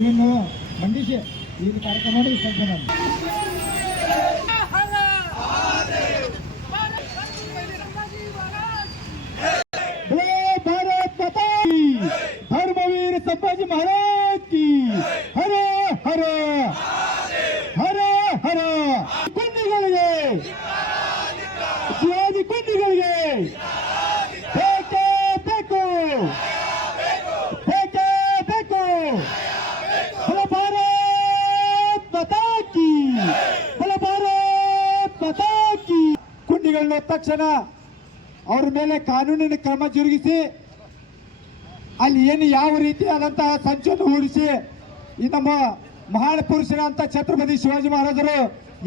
ಇನ್ನು ಮಂಡಿಸಿ ಈ ಕಾರ್ಯಕ್ರಮ ಮಾಡಿ ಸ್ವಲ್ಪ भारत माता की धर्मवीर संभाजी महाराज की हर हर हर हर कुंडिಗಳಿಗೆ ಶಿವಾಜಿ ಕುಂಡಿಗಳಿಗೆ ಬೇಕೇ ಬೇಕು ಬೇಕೇ ಬೇಕು ಬಲ ಭಾರತ್ ಮಾತಾ ಕಿ ಬಲ ಭಾರತ್ ಮಾತಾ ಕಿ ಕುಂಡಿಗಳನ್ನ ತಕ್ಷಣ ಅವ್ರ ಮೇಲೆ ಕಾನೂನಿನ ಕ್ರಮ ಜರುಗಿಸಿ ಅಲ್ಲಿ ಏನು ಯಾವ ರೀತಿಯಾದಂತಹ ಸಂಚನ್ನು ಹೂಡಿಸಿ ಈ ನಮ್ಮ ಮಹಾನ್ ಪುರುಷರಂತ ಛತ್ರಪತಿ ಶಿವಾಜಿ ಮಹಾರಾಜರು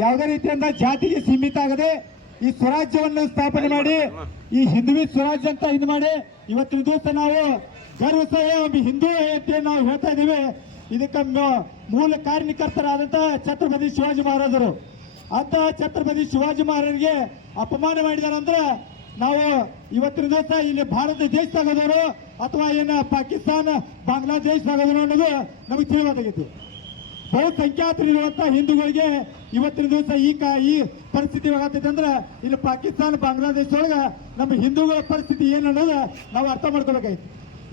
ಯಾವುದೇ ರೀತಿಯಿಂದ ಜಾತಿಗೆ ಸೀಮಿತ ಆಗದೆ ಈ ಸ್ವರಾಜ್ಯವನ್ನು ಸ್ಥಾಪನೆ ಮಾಡಿ ಈ ಹಿಂದುವಿ ಸ್ವರಾಜ್ಯ ಅಂತ ಇದು ಮಾಡಿ ಇವತ್ತಿನ ದಿವಸ ನಾವು ಗರ್ವ ಸಹ ಹಿಂದೂ ಅಂತ ನಾವು ಹೇಳ್ತಾ ಇದ್ದೀವಿ. ಇದಕ್ಕೆ ಮೂಲ ಕಾರಣಕರ್ತರಾದಂತಹ ಛತ್ರಪತಿ ಶಿವಾಜಿ ಮಹಾರಾಜರು ಅಂತ ಛತ್ರಪತಿ ಶಿವಾಜಿ ಮಹಾರಾಜರಿಗೆ ಅಪಮಾನ ಮಾಡಿದಾರಂದ್ರೆ ನಾವು ಇವತ್ತಿನ ದಿವಸ ಇಲ್ಲಿ ಭಾರತ ದೇಶದಾಗದವರು ಅಥವಾ ಏನು ಪಾಕಿಸ್ತಾನ ಬಾಂಗ್ಲಾದೇಶದಾಗದವರು ಅನ್ನೋದು ನಮಗೆ ತಿಳಿಯೋದಾಗಿತ್ತು. ಬಹುಸಂಖ್ಯಾತರಿರುವಂತಹ ಹಿಂದೂಗಳಿಗೆ ಇವತ್ತಿನ ದಿವಸ ಈ ಪರಿಸ್ಥಿತಿ ಆಗತ್ತೈತೆ ಅಂದ್ರೆ ಇಲ್ಲಿ ಪಾಕಿಸ್ತಾನ ಬಾಂಗ್ಲಾದೇಶದೊಳಗ ನಮ್ಮ ಹಿಂದೂಗಳ ಪರಿಸ್ಥಿತಿ ಏನು ಅನ್ನೋದು ನಾವು ಅರ್ಥ ಮಾಡ್ಕೋಬೇಕಾಯ್ತು.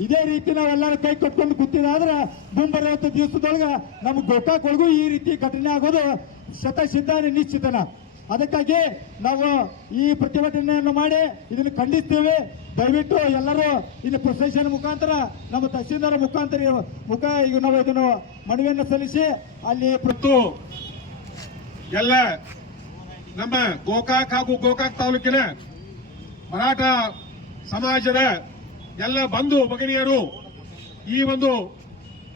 ಇದೇ ರೀತಿ ನಾವೆಲ್ಲರೂ ಕೈ ಕಟ್ಕೊಂಡು ಕೂತಿದಾದ್ರೆ ಮುಂಬರುವಂತ ದಿವಸದೊಳಗ ನಮ್ಮ ಗೋಕಾಕ್ ಒಳಗೂ ಈ ರೀತಿ ಘಟನೆ ಆಗೋದು ಶತಸಿದ್ಧ ನಿಶ್ಚಿತನ. ಅದಕ್ಕಾಗಿ ನಾವು ಈ ಪ್ರತಿಭಟನೆಯನ್ನು ಮಾಡಿ ಇದನ್ನು ಖಂಡಿಸ್ತೇವೆ. ದಯವಿಟ್ಟು ಎಲ್ಲರೂ ಇಲ್ಲಿ ಪ್ರೊಸೆಷನ್ ಮುಖಾಂತರ ನಮ್ಮ ತಹಸೀಲ್ದಾರ್ ಮುಖಾಂತರ ಈಗ ನಾವು ಇದನ್ನು ಮನವಿಯನ್ನು ಸಲ್ಲಿಸಿ ಅಲ್ಲಿ ಎಲ್ಲ ನಮ್ಮ ಗೋಕಾಕ್ ಹಾಗೂ ಗೋಕಾಕ್ ತಾಲೂಕಿನ ಮರಾಠ ಸಮಾಜದ ಎಲ್ಲ ಬಂಧು ಭಗಿನಿಯರು ಈ ಒಂದು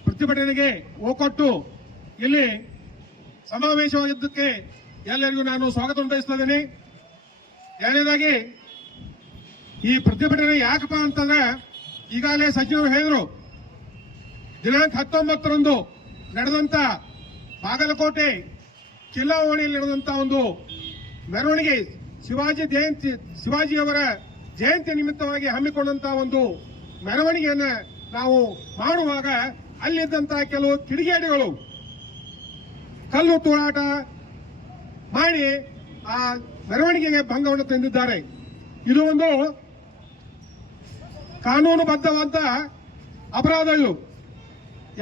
ಪ್ರತಿಭಟನೆಗೆ ಒಕ್ಕೊಟ್ಟು ಇಲ್ಲಿ ಸಮಾವೇಶವಾಗಿದ್ದಕ್ಕೆ ಎಲ್ಲರಿಗೂ ನಾನು ಸ್ವಾಗತವನ್ನು ಬಯಸ್ತಾ ಇದ್ದೀನಿ. ಎರಡನೇದಾಗಿ ಈ ಪ್ರತಿಭಟನೆ ಯಾಕಪ್ಪ ಅಂತಂದ್ರೆ ಈಗಾಗಲೇ ಸಚಿವರು ಹೇಳಿದ್ರು, ದಿನಾಂಕ 19ರಂದು ನಡೆದಂತ ಬಾಗಲಕೋಟೆ ಕಿಲ್ಲಾವಣಿಯಲ್ಲಿ ನಡೆದಂತ ಒಂದು ಮೆರವಣಿಗೆ ಶಿವಾಜಿಯವರ ಜಯಂತಿ ನಿಮಿತ್ತವಾಗಿ ಹಮ್ಮಿಕೊಂಡಂತ ಒಂದು ಮೆರವಣಿಗೆಯನ್ನ ನಾವು ಮಾಡುವಾಗ ಅಲ್ಲಿದ್ದಂತಹ ಕೆಲವು ಕಿಡಿಗೇಡಿಗಳು ಕಲ್ಲು ತೂರಾಟ ಮಾಡಿ ಆ ಮೆರವಣಿಗೆಗೆ ಭಂಗವನ್ನು ತಂದಿದ್ದಾರೆ. ಇದು ಒಂದು ಕಾನೂನುಬದ್ಧವಾದ ಅಪರಾಧ. ಇದು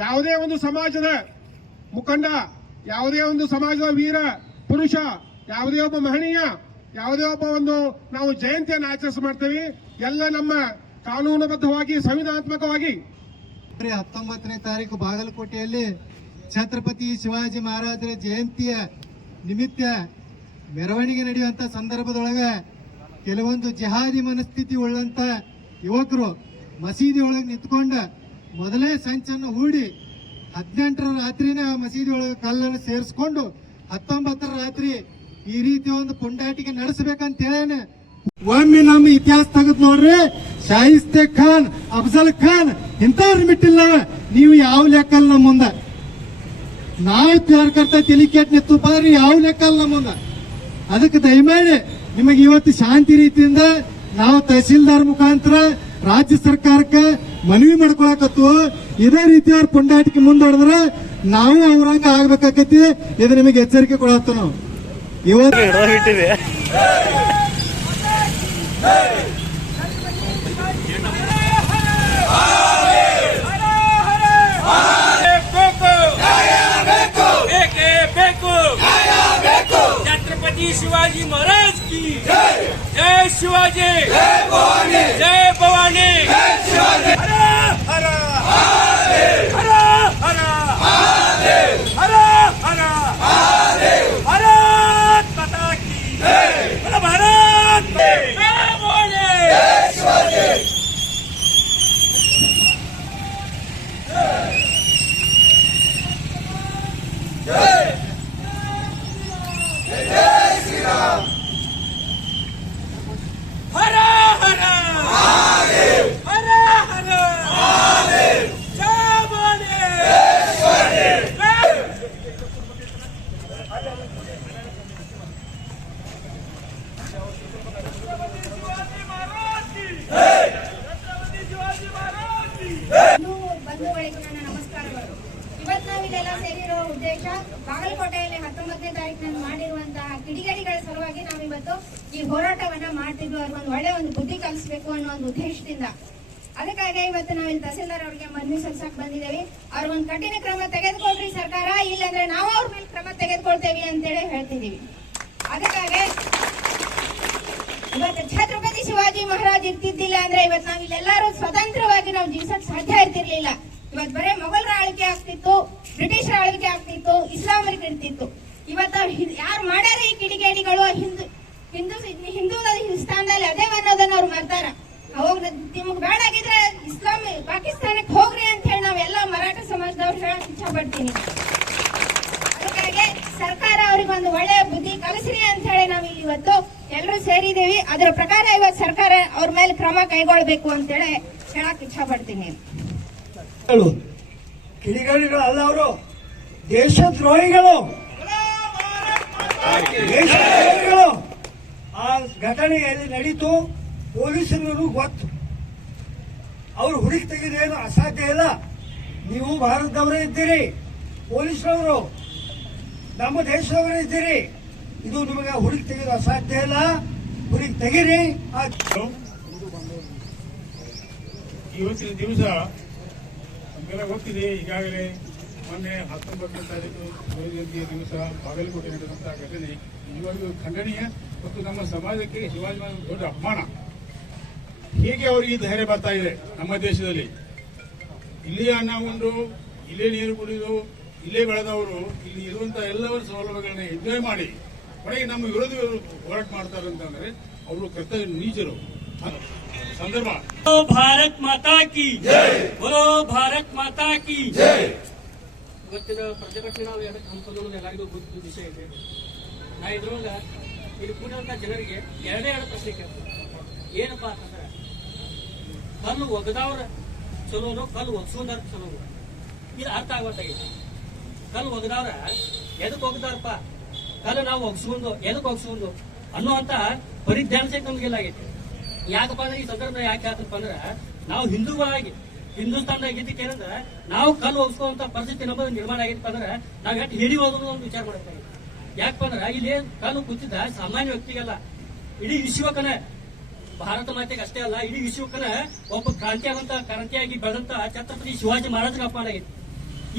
ಯಾವುದೇ ಒಂದು ಸಮಾಜದ ಮುಖಂಡ, ಯಾವುದೇ ಒಂದು ಸಮಾಜದ ವೀರ ಪುರುಷ, ಯಾವುದೇ ಒಬ್ಬ ಮಹನೀಯ, ಯಾವುದೇ ಒಬ್ಬ ಒಂದು ನಾವು ಜಯಂತಿಯನ್ನು ಆಚರಿಸ ಮಾಡ್ತೇವೆ. ಎಲ್ಲ ನಮ್ಮ ಕಾನೂನುಬದ್ಧವಾಗಿ ಸಂವಿಧಾನಾತ್ಮಕವಾಗಿ 19ನೇ ತಾರೀಕು ಬಾಗಲಕೋಟೆಯಲ್ಲಿ ಛತ್ರಪತಿ ಶಿವಾಜಿ ಮಹಾರಾಜರ ಜಯಂತಿಯ ನಿಮಿತ್ತ ಮೆರವಣಿಗೆ ನಡೆಯುವಂತ ಸಂದರ್ಭದೊಳಗೆ ಕೆಲವೊಂದು ಜಿಹಾದಿ ಮನಸ್ಥಿತಿ ಉಳ್ಳಂತ ಯುವಕರು ಮಸೀದಿ ಒಳಗೆ ನಿಂತ್ಕೊಂಡ ಮೊದಲೇ ಸಂಚನ್ನು ಹೂಡಿ 18ರ ರಾತ್ರಿನೇ ಆ ಮಸೀದಿ ಒಳಗೆ ಕಲ್ಲನ್ನು ಸೇರಿಸ್ಕೊಂಡು 19ರ ರಾತ್ರಿ ಈ ರೀತಿ ಒಂದು ಪುಂಡಾಟಿಕೆ ನಡೆಸಬೇಕಂತ ಹೇಳೇನೆ. ಒಮ್ಮೆ ನಮ್ಮ ಇತಿಹಾಸ ತೆಗೆದು ನೋಡ್ರಿ, ಶಾಹಿಸ್ತೆ ಖಾನ್, ಅಫ್ಜಲ್ ಖಾನ್ ಇಂಥವ್ರ ಮಿಟ್ಟಿಲ್ಲ. ನೀವು ಯಾವ ಲೆಕ್ಕಲ್ಲ ನಮ್ಮ ಮುಂದೆ ನಾವು ಕಾರ್ಯಕರ್ತ ತೆಲಿಕೆಟ್ ನಿತ್ತು ಪಾರಿ ಯಾವ ಲೆಕ್ಕಲ್ಲ ನಮ್ಮ ಮುಂದೆ. ಅದಕ್ಕೆ ದಯಮಾಡಿ ನಿಮಗೆ ಇವತ್ತು ಶಾಂತಿ ರೀತಿಯಿಂದ ನಾವು ತಹಸೀಲ್ದಾರ್ ಮುಖಾಂತರ ರಾಜ್ಯ ಸರ್ಕಾರಕ್ಕೆ ಮನವಿ ಮಾಡ್ಕೊಳಕತ್ತು. ಇದೇ ರೀತಿ ಅವ್ರ ಪುಂಡಾಟಿಕೆ ಮುಂದುವರೆದ್ರೆ ನಾವು ಅವ್ರಂಗ ಆಗ್ಬೇಕಾಕತಿ. ಇದು ನಿಮಗೆ ಎಚ್ಚರಿಕೆ ಕೊಡತ್ತ. ನಾವು ಇವತ್ತು छत्रपति शिवाजी महाराज की जय शिवाजी, जय भवानी, जय भवानी, जय शिवाजी. हर हर महादेव, हर हर महादेव, हर हर महादेव. भारत माता की जय, भारत, जय भवानी, जय शिवाजी. जय हर हर महादेव, हर हर महादेव, जय भवानी. ಇಷ್ಟೊಂದೆಲ್ಲ ಸೇರಿರೋ ಉದ್ದೇಶ ಬಾಗಲಕೋಟೆಯಲ್ಲಿ 19ನೇ ತಾರೀಕಿನಲ್ಲಿ ಮಾಡಿರುವಂತಹ ಕಿಡಿಗೇಡಿಗಳ ಸಲುವಾಗಿ ನಾವಿವತ್ತು ಈ ಹೋರಾಟವನ್ನ ಮಾಡ್ತಿದ್ವಿ. ಅವ್ರಿಗೊಂದು ಒಳ್ಳೆ ಒಂದು ಬುದ್ಧಿ ಕಲಿಸಬೇಕು ಅನ್ನೋ ಒಂದು ಉದ್ದೇಶದಿಂದ. ಅದಕ್ಕಾಗಿ ಇವತ್ತು ನಾವಿಲ್ಲಿ ತಹಸೀಲ್ದಾರ್ ಅವರಿಗೆ ಮನವಿ ಸಲ್ಲಿಸಕ್ ಬಂದಿದ್ದೇವೆ. ಅವ್ರಿಗೊಂದು ಕಠಿಣ ಕ್ರಮ ತೆಗೆದುಕೊಳ್ರಿ ಸರ್ಕಾರ, ಇಲ್ಲಾಂದ್ರೆ ನಾವು ಅವ್ರ ಮೇಲೆ ಕ್ರಮ ತೆಗೆದುಕೊಳ್ತೇವೆ ಅಂತೇಳಿ ಹೇಳ್ತಿದೀವಿ. ಅದಕ್ಕಾಗಿ ಇವತ್ತು ಛತ್ರಪತಿ ಶಿವಾಜಿ ಮಹಾರಾಜ್ ಇರ್ತಿದ್ದಿಲ್ಲ ಅಂದ್ರೆ ಇವತ್ತು ನಾವ್ ಇಲ್ಲೆಲ್ಲರೂ ಸ್ವತಂತ್ರವಾಗಿ ನಾವು ಜೀವಿಸಕ್ ಸಾಧ್ಯ ಇರ್ತಿರ್ಲಿಲ್ಲ. ಇವತ್ತು ಬರೇ ಮೊಘಲರ ಆಳ್ವಿಕೆ ಆಗ್ತಿತ್ತು, ಬ್ರಿಟಿಷರ ಆಳ್ವಿಕೆ ಆಗ್ತಿತ್ತು, ಇಸ್ಲಾಮರಿಗೆ ಇರ್ತಿತ್ತು. ಇವತ್ತು ಯಾರು ಮಾಡ್ಯಾರ ಈ ಕಿಡಿಗೇಡಿಗಳು ಹಿಂದೂ ಸ್ಥಾನದಲ್ಲಿ ಅದೇ ಅನ್ನೋದನ್ನ ಅವ್ರು ಮಾಡ್ತಾರ. ಅವಾಗ ನಿಮ್ಗೆ ಬೇಡ ಆಗಿದ್ರೆ ಇಸ್ಲಾಂ ಪಾಕಿಸ್ತಾನಕ್ಕೆ ಹೋಗ್ರಿ ಅಂತ ಹೇಳಿ ನಾವೆಲ್ಲ ಮರಾಠ ಸಮಾಜದವ್ರು ಹೇಳಕ್ ಇಚ್ಛೆ ಪಡ್ತೀನಿ. ಅದಕ್ಕಾಗಿ ಸರ್ಕಾರ ಅವ್ರಿಗೆ ಒಂದು ಒಳ್ಳೆ ಬುದ್ಧಿ ಕಲಿಸ್ರಿ ಅಂತ ಹೇಳಿ ನಾವು ಇಲ್ಲಿ ಇವತ್ತು ಎಲ್ಲರೂ ಸೇರಿದ್ದೀವಿ. ಅದರ ಪ್ರಕಾರ ಇವತ್ತು ಸರ್ಕಾರ ಅವ್ರ ಮೇಲೆ ಕ್ರಮ ಕೈಗೊಳ್ಬೇಕು ಅಂತೇಳಿ ಹೇಳಕ್ ಇಚ್ಛೆ ಪಡ್ತೀನಿ. ಕಿಡಿಗೇಡಿಗಳಲ್ಲ ಅವರು, ದೇಶದ್ರೋಹಿಗಳು. ದೇಶದ್ರೋಹಿಗಳು. ಆ ಘಟನೆ ಎಲ್ಲಿ ನಡೀತು ಪೊಲೀಸರು ಗೊತ್ತು. ಅವ್ರು ಹುಡುಕಿ ತೆಗೆದೇನು ಅಸಾಧ್ಯ ಇಲ್ಲ. ನೀವು ಭಾರತದವರೇ ಇದ್ದೀರಿ, ಪೊಲೀಸರವರು ನಮ್ಮ ದೇಶದವರೇ ಇದ್ದೀರಿ. ಇದು ನಿಮಗೆ ಹುಡುಕಿ ತೆಗೆದು ಅಸಾಧ್ಯ ಇಲ್ಲ, ಹುಡುಕಿ ತೆಗೀರಿ. ಇವತ್ತಿನ ದಿವಸ ನಮಗೆಲ್ಲ ಗೊತ್ತಿದೆ. ಈಗಾಗಲೇ ಮೊನ್ನೆ 19ನೇ ತಾರೀಕು ಜಯಂತಿಯ ದಿವಸ ಬಾಗಲಕೋಟೆ ನಡೆದಂತಹ ಘಟನೆ ನಿಜವಾಗಿಯೂ ಖಂಡನೀಯ ಮತ್ತು ನಮ್ಮ ಸಮಾಜಕ್ಕೆ ಶಿವಾಜಿ ಮಹಾರಾಜ್ ದೊಡ್ಡ ಅಪಮಾನ. ಹೇಗೆ ಅವರಿಗೆ ಧೈರ್ಯ ಬರ್ತಾ ಇದೆ ನಮ್ಮ ದೇಶದಲ್ಲಿ? ಇಲ್ಲಿಯೇ ಅನ್ನ ಉಂಡು, ಇಲ್ಲೇ ನೀರು ಕುಡಿದು, ಇಲ್ಲೇ ಬೆಳೆದವರು ಇಲ್ಲಿ ಇರುವಂತಹ ಎಲ್ಲವರ ಸೌಲಭ್ಯಗಳನ್ನ ಎಂಜಾಯ್ ಮಾಡಿ ಹೊರಗೆ ನಮ್ಮ ವಿರೋಧಿಗಳು ಹೋರಾಟ ಮಾಡ್ತಾರೆ ಅಂತಂದ್ರೆ ಅವರು ಕರ್ತವ್ಯ ನೀಚರು. ಸಂದರ್ಭ ಭಾರತ್ ಮಾತಾ ಕಿ ಬೋಲೋ ಭಾರತ್ ಮಾತಾ ಕಿ ಇವತ್ತಿನ ಪ್ರತಿಭಟನೆ ನಾವು ಎದಕ್ಕೆ ಹಮ್ಮಿಕೊಳ್ಳೋದು ಎಲ್ಲರಿಗೂ ಗೊತ್ತಿದ್ದ ವಿಷಯ ಇದೆ. ನಾ ಇದ್ರೊಳಗ ಇಲ್ಲಿ ಕೂಡಿರುವಂತಹ ಜನರಿಗೆ ಎರಡೇ ಪ್ರಶ್ನೆ ಕೇಳ್ತೀವಿ. ಏನಪ್ಪಾ ಅಂತಂದ್ರೆ ಕಲ್ಲು ಒಗದವ್ರ ಚಲೋನು, ಕಲ್ಲು ಒಗ್ಸೋದಾರ ಚಲೋನು? ಇದು ಅರ್ಥ ಆಗೋತ್ತಾಗೈತಿ. ಕಲ್ಲು ಒಗದವ್ರ ಎದಕ್ ಒಗದಾರಪ್ಪ, ಕಲ್ಲು ನಾವು ಒಗ್ಸ್ಕೊಂಡು ಎದಕ್ ಒಗ್ಸ್ಕೊಂಡು ಅನ್ನುವಂತ ಪರಿಜ್ಞಾನ ಸಹಿತ ನಮ್ಗೆಲ್ಲ ಆಗೈತಿ. ಯಾಕಪ್ಪ ಅಂದ್ರೆ ಈ ಸಂದರ್ಭ ಯಾಕೆ ಆಗ್ತಪ್ಪ ಅಂದ್ರೆ ನಾವು ಹಿಂದೂಗಳಾಗಿ ಹಿಂದೂಸ್ತಾನದಾಗ ಇದ್ದಕ್ಕೆ ಏನಂದ್ರೆ ನಾವು ಕಲ್ಲು ಒಗ್ಸ್ಕೊಂತ ಪರಿಸ್ಥಿತಿ ನಮ್ಮದು ನಿರ್ಮಾಣ ಆಗಿತ್ತಪ್ಪ ಅಂದ್ರೆ ನಾವ್ ಎಷ್ಟು ಹಿಡಿ ಹೋಗೋದು ಒಂದು ವಿಚಾರ ಮಾಡಬೇಕಾಗಿ. ಯಾಕಪ್ಪ ಅಂದ್ರೆ ಇಲ್ಲಿ ಕಲ್ಲು ಕೂತಿದ್ದ ಸಾಮಾನ್ಯ ವ್ಯಕ್ತಿಗಲ್ಲ, ಇಡೀ ವಿಶ್ವಕನ, ಭಾರತ ಮಾತೆಗೆ ಅಷ್ಟೇ ಅಲ್ಲ ಇಡೀ ವಿಶ್ವಕನ ಒಬ್ಬ ಕ್ರಾಂತಿಯಾಗಿ ಬೆಳೆದಂತ ಛತ್ರಪತಿ ಶಿವಾಜಿ ಮಹಾರಾಜರಿಗೆ ಅಪಮಾನ ಆಗೈತಿ.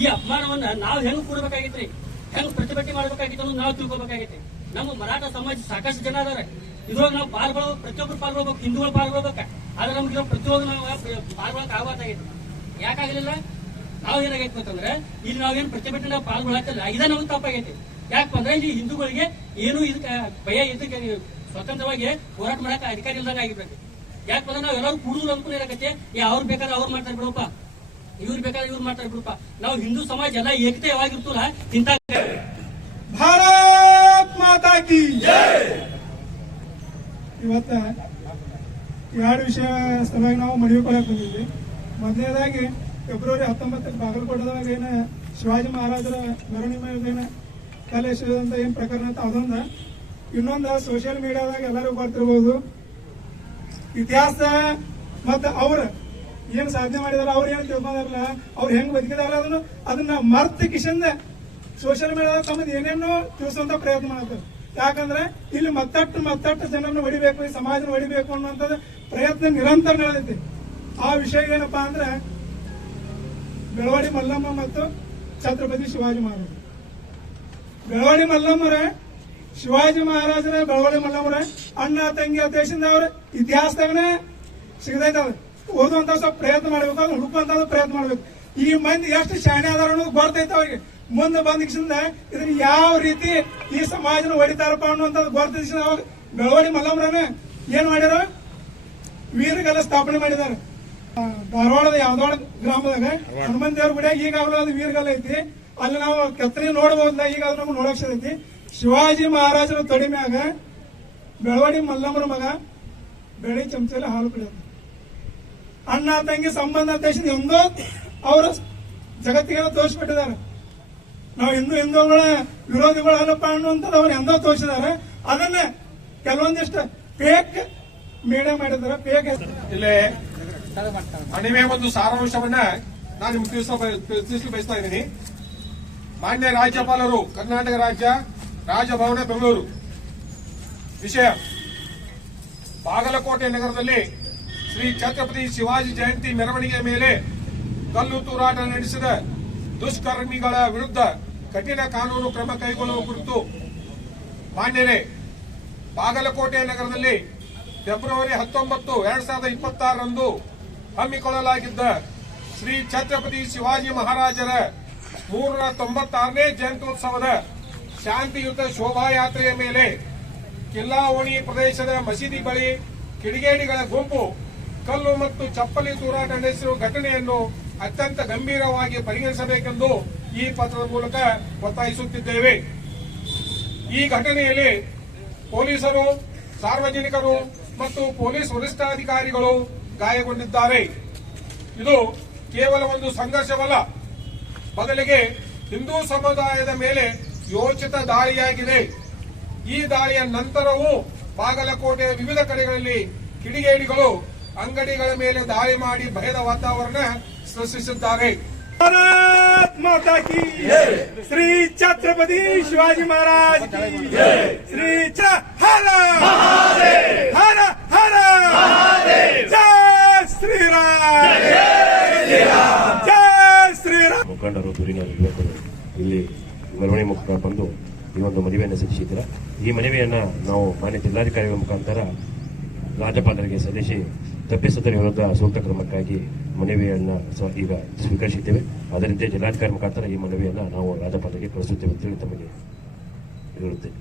ಈ ಅಪಮಾನವನ್ನ ನಾವು ಹೆಂಗ್ ಕೂಡಬೇಕಾಗಿತ್ರಿ, ಹೆಂಗ್ ಪ್ರತಿಭಟನೆ ಮಾಡಬೇಕಾಗಿತ್ತು ಅನ್ನೋದು ನಾವು ತಿಳ್ಕೊಬೇಕಾಗೈತಿ. ನಮ್ಮ ಮರಾಠ ಸಮಾಜ ಸಾಕಷ್ಟು ಜನ ಅದಾರೆ. ಇದ್ರೊಳಗೆ ನಾವು ಪಾಲ್ಗೊಳ್ಳೋ ಪ್ರತಿಯೊಬ್ಬರು ಪಾಲ್ಗೊಳ್ಬೇಕು, ಹಿಂದೂಗಳು ಪಾಲ್ಗೊಳ್ಬೇಕ. ಆದ್ರೆ ನಮ್ಗೆ ಪ್ರತಿಯೊಂದು ನಾವು ಪಾಲ್ಗೊಳಕ್ ಆಗಬೇಕಾಗೈತಿ. ಯಾಕಾಗಲಿಲ್ಲ? ನಾವ್ ಏನಾಗೈತಿ ಅಂತಂದ್ರೆ ಇಲ್ಲಿ ನಾವೇನು ಪ್ರತಿಭಟನೆ ನಾವು ಪಾಲ್ಗೊಳ್ಳತ್ತಿಲ್ಲ, ಇದ ನಮ್ಗೆ ತಪ್ಪಾಗೈತಿ. ಯಾಕಪ್ಪ ಅಂದ್ರೆ ಇಲ್ಲಿ ಹಿಂದೂಗಳಿಗೆ ಏನು ಇದಕ್ಕೆ ಭಯ ಇದಕ್ಕೆ ಸ್ವತಂತ್ರವಾಗಿ ಹೋರಾಟ ಮಾಡಕ್ಕೆ ಅಧಿಕಾರ ಇಲ್ದಂಗ ಆಗಿರ್ಬೇಕು. ಯಾಕಂದ್ರೆ ನಾವ್ ಎಲ್ಲರೂ ಕುಡಿದು ಅನುಕೂಲ ಇರಕತ್ತೆ. ಅವ್ರು ಬೇಕಾದ್ರೆ ಅವ್ರು ಮಾಡ್ತಾರೆ ಬಿಡಪ್ಪ, ಇವ್ರು ಬೇಕಾದ್ರೆ ಇವ್ರು ಮಾಡ್ತಾರೆ ಬಿಡಪ್ಪ. ನಾವು ಹಿಂದೂ ಸಮಾಜ ಎಲ್ಲ ಏಕತೆ ಯಾವಾಗಿರ್ತಲ್ಲ ಇಂಥ ಭಾರತ್ ಮಾತಾ ಕಿ ಇವತ್ತ ಎರಡು ವಿಷಯ ಸಲುವಾಗಿ ನಾವು ಮನವಿ ಕೊಡಕ್ ಬಂದಿದ್ವಿ. ಮೊದಲನೇದಾಗಿ ಫೆಬ್ರವರಿ 19 ಬಾಗಲಕೋಟದಾಗ ಏನ ಶಿವಾಜಿ ಮಹಾರಾಜರ ಮೆರವಣಿಗೆ ಕಲೆಸಿದಂತ ಏನ್ ಪ್ರಕರಣ ಅಂತ ಅದೊಂದ. ಇನ್ನೊಂದು ಸೋಷಿಯಲ್ ಮೀಡಿಯಾದಾಗ ಎಲ್ಲರಿಗೂ ಗೊತ್ತಿರ್ಬೋದು, ಇತಿಹಾಸ ಮತ್ತ ಅವ್ರ ಏನ್ ಸಾಧನೆ ಮಾಡಿದಾರ, ಅವ್ರು ಏನ್ ತಿಳ್ಕೊಂಡಾರಲ್ಲ, ಅವ್ರು ಹೆಂಗ್ ಬದುಕಿದಾರ ಅದನ್ನ ಮರ್ತ ಕಿಶನ್ ಸೋಷಿಯಲ್ ಮೀಡಿಯಾದಾಗ ತಮ್ಮದು ಏನೇನೋ ತಿಳಿಸುವಂತ ಪ್ರಯತ್ನ ಮಾಡ್ತಾರೆ. ಯಾಕಂದ್ರೆ ಇಲ್ಲಿ ಮತ್ತಷ್ಟು ಜನರನ್ನು ಹೊಡಿಬೇಕು, ಈ ಸಮಾಜನ ಹೊಡಿಬೇಕು ಅನ್ನುವಂಥದ್ದು ಪ್ರಯತ್ನ ನಿರಂತರ ನಡೆದೈತಿ. ಆ ವಿಷಯ ಏನಪ್ಪಾ ಅಂದ್ರೆ ಬೆಳವಾಡಿ ಮಲ್ಲಮ್ಮ ಮತ್ತು ಛತ್ರಪತಿ ಶಿವಾಜಿ ಮಹಾರಾಜ. ಬೆಳವಾಡಿ ಮಲ್ಲಮ್ಮರ ಶಿವಾಜಿ ಮಹಾರಾಜರ ಬೆಳವಾಡಿ ಮಲ್ಲಮ್ಮರ ಅಣ್ಣ ತಂಗಿ ದೇಶದಿಂದ ಅವ್ರ ಇತಿಹಾಸದಾಗನೇ ಸಿಗದೈತೆ. ಓದುವಂತ ಸ್ವಲ್ಪ ಪ್ರಯತ್ನ ಮಾಡ್ಬೇಕು, ಅದು ಹುಡುಕುವಂತ ಪ್ರಯತ್ನ ಮಾಡ್ಬೇಕು. ಈ ಮಂದಿ ಎಷ್ಟು ಶಾಣೆ ಅದಾರ ಅನ್ನೋದು ಗೊತ್ತೈತೆ ಅವ್ರಿಗೆ. ಮುಂದೆ ಬಂದಿಕ್ಷಿಂದ ಇದನ್ನ ಯಾವ ರೀತಿ ಈ ಸಮಾಜನ ಹೊಡಿತಾರಪ್ಪ ಅನ್ನುವಂಥದ್ದು ಗೊತ್ತಿದ್ದ ಅವಾಗ ಬೆಳವಾಡಿ ಮಲ್ಲಮ್ಮರನ್ನ ಏನ್ ಮಾಡ್ಯಾರ, ವೀರಗಲ್ಲ ಸ್ಥಾಪನೆ ಮಾಡಿದಾರೆ. ಧಾರವಾಡದ ಯಾವ್ದಾಡ ಗ್ರಾಮದಾಗ ಹನುಮಂತ ದೇವ್ರ ಗುಡಿಯಾಗ ಈಗಾಗಲೂ ಅದು ವೀರಗಲ್ಲ ಐತಿ. ಅಲ್ಲಿ ನಾವು ಕೆತ್ತನೆ ನೋಡಬಹುದಿಲ್ಲ, ಈಗ ಅದು ನಮ್ಗೆ ನೋಡಕ್ ಸಿಗೈತಿ. ಶಿವಾಜಿ ಮಹಾರಾಜರ ತೊಡೆ ಮ್ಯಾಗ ಬೆಳವಾಡಿ ಮಲ್ಲಮ್ಮರ ಮಗ ಬೆಳೆ ಚಮಚಲ್ಲಿ ಹಾಲು ಕುಡಿಯೋದು. ಅಣ್ಣ ತಂಗಿ ಸಂಬಂಧ ದೇಶದ ಎಂದೋ ಅವರು ಜಗತ್ತಿಗೆ ತೋರಿಸ್ಬಿಟ್ಟಿದ್ದಾರೆ. ನಾವು ಹಿಂದೂಗಳ ವಿರೋಧಿಗಳು ಅಲ್ಲಪ್ಪ ಅನ್ನುವಂಥದ್ದು ಅವ್ರು ಎಂದೋ ತೋರಿಸಿದ್ದಾರೆ. ಅದನ್ನ ಕೆಲವೊಂದಿಷ್ಟು ಫೇಕ್ ಮೀಡಿಯಾ ಮಾಡಿದ್ದಾರೆ. ಫೇಕ್ ಇಲ್ಲಿ ಅಣಿಮೆ ಒಂದು ಸಾರಾಂಶವನ್ನ ನಾನು ತಿಳಿಸಲು ಬಯಸ್ತಾ ಇದ್ದೀನಿ. ಮಾನ್ಯ ರಾಜ್ಯಪಾಲರು, ಕರ್ನಾಟಕ ರಾಜ್ಯ ರಾಜಭವನ ಬೆಂಗಳೂರು. ವಿಷಯ: ಬಾಗಲಕೋಟೆ ನಗರದಲ್ಲಿ ಶ್ರೀ ಛತ್ರಪತಿ ಶಿವಾಜಿ ಜಯಂತಿ ಮೆರವಣಿಗೆ ಮೇಲೆ ಕಲ್ಲು ತೂರಾಟ ನಡೆಸಿದ ದುಷ್ಕರ್ಮಿಗಳ ವಿರುದ್ಧ ಕಠಿಣ ಕಾನೂನು ಕ್ರಮ ಕೈಗೊಳ್ಳುವ ಕುರಿತು ಮಾನ್ಯರೇ, ಬಾಗಲಕೋಟೆ ನಗರದಲ್ಲಿ ಫೆಬ್ರವರಿ 19, 2026ರಂದು ಹಮ್ಮಿಕೊಳ್ಳಲಾಗಿದ್ದ ಶ್ರೀ ಛತ್ರಪತಿ ಶಿವಾಜಿ ಮಹಾರಾಜರ 396ನೇ ಜಯಂತ್ಯೋತ್ಸವದ ಶಾಂತಿಯುತ ಶೋಭಾಯಾತ್ರೆಯ ಮೇಲೆ ಕಿಲ್ಲಾವಣಿ ಪ್ರದೇಶದ ಮಸೀದಿ ಬಳಿ ಕಿಡಿಗೇಡಿಗಳ ಗುಂಪು ಕಲ್ಲು ಮತ್ತು ಚಪ್ಪಲಿ ತೂರಾಟ ನಡೆಸಿರುವ ಘಟನೆಯನ್ನು ಅತ್ಯಂತ ಗಂಭೀರವಾಗಿ ಪರಿಗಣಿಸಬೇಕೆಂದು ಈ ಪತ್ರದ ಮೂಲಕ ಒತ್ತಾಯಿಸುತ್ತಿದ್ದೇವೆ. ಈ ಘಟನೆಯಲ್ಲಿ ಪೊಲೀಸರು, ಸಾರ್ವಜನಿಕರು ಮತ್ತು ಪೊಲೀಸ್ ವರಿಷ್ಠಾಧಿಕಾರಿಗಳು ಗಾಯಗೊಂಡಿದ್ದಾರೆ. ಇದು ಕೇವಲ ಒಂದು ಸಂಘರ್ಷವಲ್ಲ, ಬದಲಿಗೆ ಹಿಂದೂ ಸಮುದಾಯದ ಮೇಲೆ ಯೋಚಿತ ದಾಳಿಯಾಗಿದೆ. ಈ ದಾಳಿಯ ನಂತರವೂ ಬಾಗಲಕೋಟೆಯ ವಿವಿಧ ಕಡೆಗಳಲ್ಲಿ ಕಿಡಿಗೇಡಿಗಳು ಅಂಗಡಿಗಳ ಮೇಲೆ ದಾಳಿ ಮಾಡಿ ಭಯದ ವಾತಾವರಣ ಸೃಷ್ಟಿಸಿದ್ದಾರೆ. भारत माता की श्री छत्रपति शिवाजी महाराज की श्री हर हर हर जय श्री राम, जय श्री राम. ಮುಖಂಡರು, ಧುರೀಣ ಯುವಕರು ಇಲ್ಲಿ ಮೆರವಣಿಗೆ ಮುಖ ಬಂದು ಈ ಒಂದು ಮನವಿಯನ್ನು ಸಲ್ಲಿಸಿದ್ದೀರಾ. ಈ ಮನವಿಯನ್ನ ನಾವು ಮಾನ್ಯ ಜಿಲ್ಲಾಧಿಕಾರಿಗಳ ಮುಖಾಂತರ ರಾಜ್ಯಪಾಲರಿಗೆ ಸಲ್ಲಿಸಿ ತಪ್ಪಿತಸ್ಥರ ವಿರುದ್ಧ ಸೂಕ್ತ ಕ್ರಮಕ್ಕಾಗಿ ಮನವಿಯನ್ನ ಈಗ ಸ್ವೀಕರಿಸಿದ್ದೇವೆ. ಅದರಂತೆ ಜಿಲ್ಲಾಧಿಕಾರಿ ಮುಖಾಂತರ ಈ ಮನವಿಯನ್ನ ನಾವು ರಾಜ್ಯಪಾಲರಿಗೆ ಕಳಿಸುತ್ತೇವೆ ಅಂತೇಳಿ ತಮಗೆ ಹೇಳುತ್ತೇವೆ.